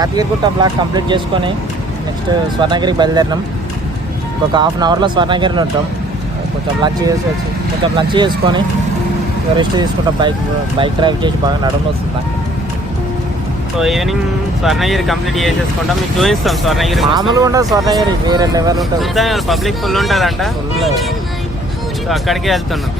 Yadagirigutta black complete చేసుకొని next స్వర్ణగిరికి బయలుదేరినాం. ఒక half an అవర్లో స్వర్ణగిరిలో ఉంటాం. కొంచెం లంచ్ చేసుకొని రెస్ట్ తీసుకుంటాం. బైక్ డ్రైవ్ చేసి బాగా నడుము వస్తుంది. సో ఈవినింగ్ స్వర్ణగిరి కంప్లీట్ చేసేసుకుంటాం. మీకు చూపిస్తాం స్వర్ణగిరి. మామూలుగా ఉండదు స్వర్ణగిరి, వేరే లెవెల్ ఉంటుంది. పబ్లిక్ ఫుల్ ఉంటుందంట. ఫుల్. సో అక్కడికే వెళ్తున్నాం.